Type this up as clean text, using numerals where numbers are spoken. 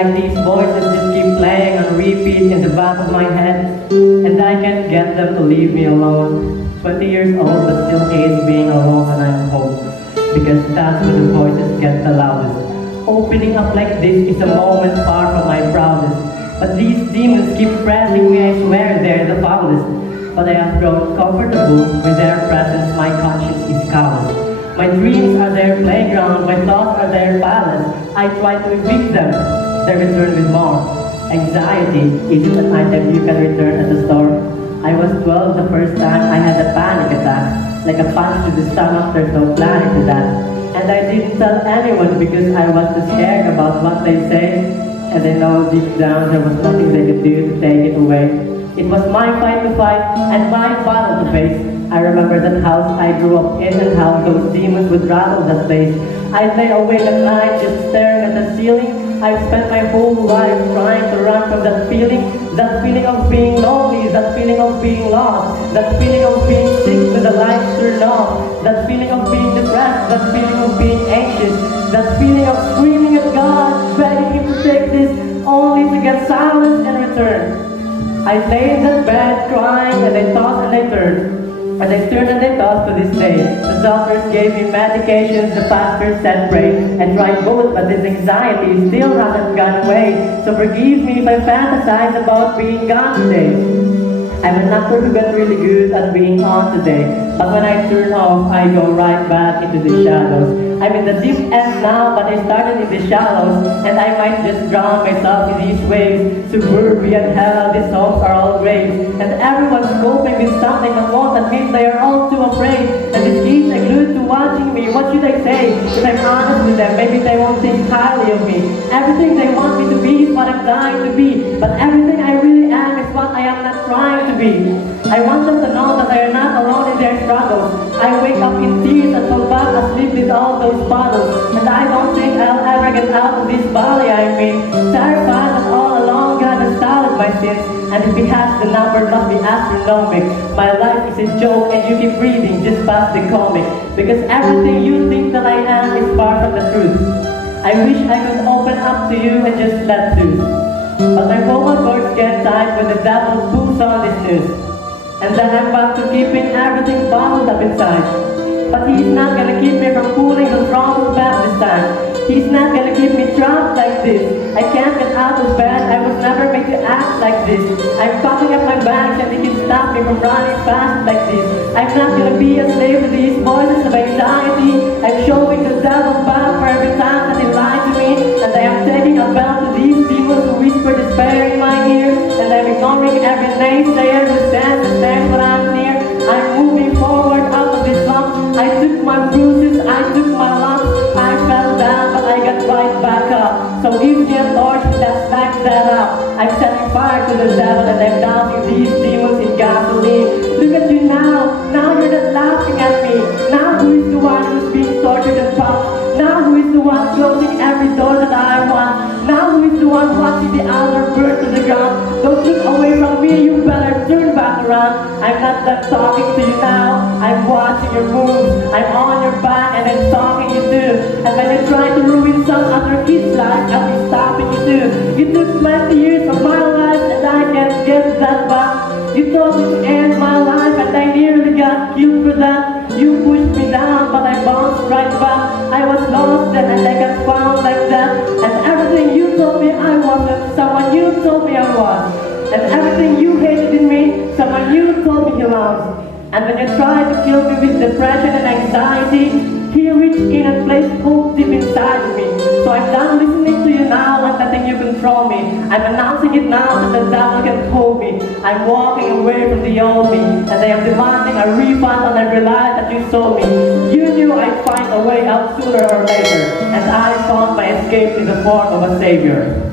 like these voices just keep playing on repeat in the back of my head, and I can't get them to leave me alone. 20 years old but still hates being alone when I'm home, because that's when the voices get the loudest. Opening up like this is a moment far from my proudest, but these demons keep pressing me, I swear they're the foulest. But I have grown comfortable with their presence, my conscience is callous. My dreams are their playground, my thoughts are their palace. I try to evict them, they return with more. Anxiety isn't an item you can return at the store. I was 12 the first time I had a panic attack, like a punch to the stomach, there's no planning to that. And I didn't tell anyone because I was too scared about what they say. And I know deep down there was nothing they could do to take it away. It was my fight to fight and my battle to face. I remember that house I grew up in and how those demons would rattle that place. I lay awake at night just staring at the ceiling. I've spent my whole life trying to run from that feeling of being lonely, that feeling of being lost, that feeling of being sick with the lights turned off, that feeling of being depressed, that feeling of being anxious, that feeling of screaming at God, begging Him to take this, only to get silence and return. I lay in that bed crying and I tossed and I turned. And I turned and I tossed to this day. The doctors gave me medications, the pastor said pray, and tried both, but this anxiety still hasn't gone away. So forgive me if I fantasize about being gone today. I'm an actor who got really good at being on today, but when I turn off, I go right back into the shadows. I'm in the deep end now, but I started in the shallows, and I might just drown myself in these waves. Suburbia and hell, these homes are all graves, and everyone's coping with something but won't admit they are all too afraid. And these kids are glued to watching me, what should I say? If I'm honest with them, maybe they won't think highly of me. Everything they want me to be is what I'm dying to be, but everything I really am is what I am not trying to be. I want them to know that they are not alone in their struggles. I wake up in tears and fall back asleep with all those bottles, and I don't think I'll ever get out of this valley I'm in. Terrified that all along God has started my sins, and if He has, the number must be astronomic. My life is a joke and you keep reading just past the comic, because everything you think that I am is far from the truth. I wish I could open up to you and just let loose, but my vocal cords get tight when the devil pulls on this news. And then I'm back to keeping everything bottled up inside. But He's not gonna keep me from pulling the throttle back this time. He's not gonna keep me trapped like this. I can't get out of bed, I was never made to act like this. I'm packing up my bags and they can stop me from running fast like this. I'm not gonna be a slave to these voices of anxiety. I'm showing the devil back for every time that he lied to me. And I am taking a belt to these demons who whisper despair in my ear. And I'm ignoring every naysayer who stands and stares when I'm near. I'm moving forward out of this slump. I took my bruises, I took my lumps. I fell down, but I got right back up. So give me a torch that stacks that up. I'm setting fire to the devil and I'm dousing these demons in gasoline. Look at you now, now you're not laughing at me. Now who is the one who's being tortured and pumped? Now who is the one closing every door that I want? Now who is the one watching the other burn to the ground? Don't look away from me, you better turn back around. I'm not done talking to you now. I'm watching your moves. I'm on your back and I'm stalking you too. And when you try to ruin some other kid's life, I'll be stopping you too. You took 20 years of my life and I can't get that back. You told me to end my life and I nearly got killed for that. You pushed me down but I bounced right back. I was lost then and I got found like that. And everything you told me I wasn't, someone you told me I was. And everything you hated in me, someone you told me he loves. And when you tried to kill me with depression and anxiety, He reached in and placed hope deep inside of me. So I'm done listening to you now and letting you control me. I'm announcing it now that the devil can hold me. I'm walking away from the old me, and I am demanding a refund on every lie that you sold me. You knew I'd find a way out sooner or later, and I found my escape in the form of a savior.